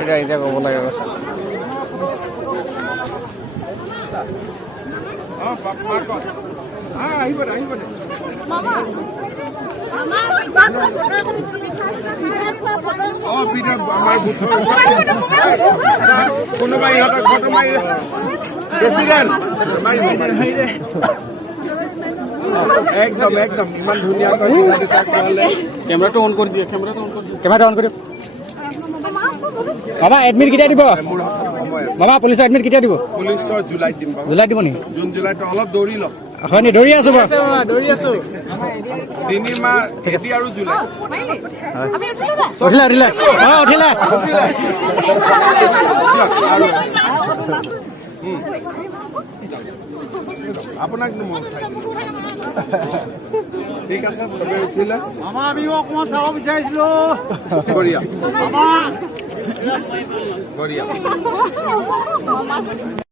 এটা এতিয়া ক'ব লাগে কোনোবাই ইহঁতক ফটো মাৰি প্ৰেচিডেণ্ট একদম একদম ইমান ধুনীয়াকৈ কেমেৰাটো অন কৰি দিয়ে কেমেৰাটো অন কৰি বাবা এডমিট কেতিয়া দিব বাবা পুলিচৰ এডমিট কেতিয়া দিব পুলিচৰ জুলাইত দিম জুলাইত দিব নেকি জুন জুলাইত অলপ দৌৰি লওক হয় নি দৌৰি আছো বাৰু 3 মাহ খেতি আৰু জুলাই উঠিলে উঠিলে উঠিলে আপোনাক ঠিক আছে চবে উঠিলে আমি অকণমান চাব বিচাৰিছিলো বঢ়িয়া বঢ়িয়া